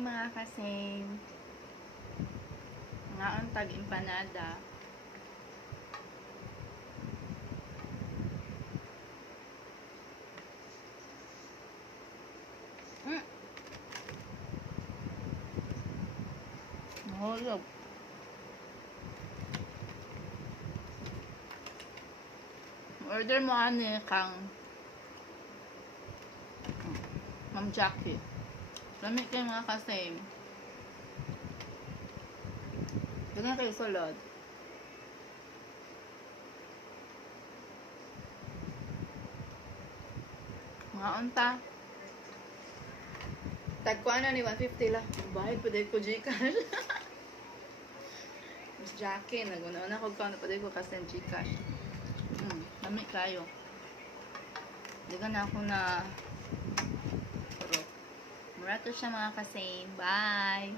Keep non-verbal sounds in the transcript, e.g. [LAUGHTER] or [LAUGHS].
kain mga kasing. Nga ang tag empanada. Mm. Mahulog. Order mo ani kang Ma'am Jackie. Lamig kayo mga kasing. Ganyan kayo sulod. Mga unta. Tagkuan na ni 150 lang. Bahid pa din ko Gcash. [LAUGHS] Miss Jackie, naguna-una ko count pa din ko kasi ng Gcash. Hmm, lamig kayo. Hindi ka na ako na Puro. Mura to siya mga kasing. Bye!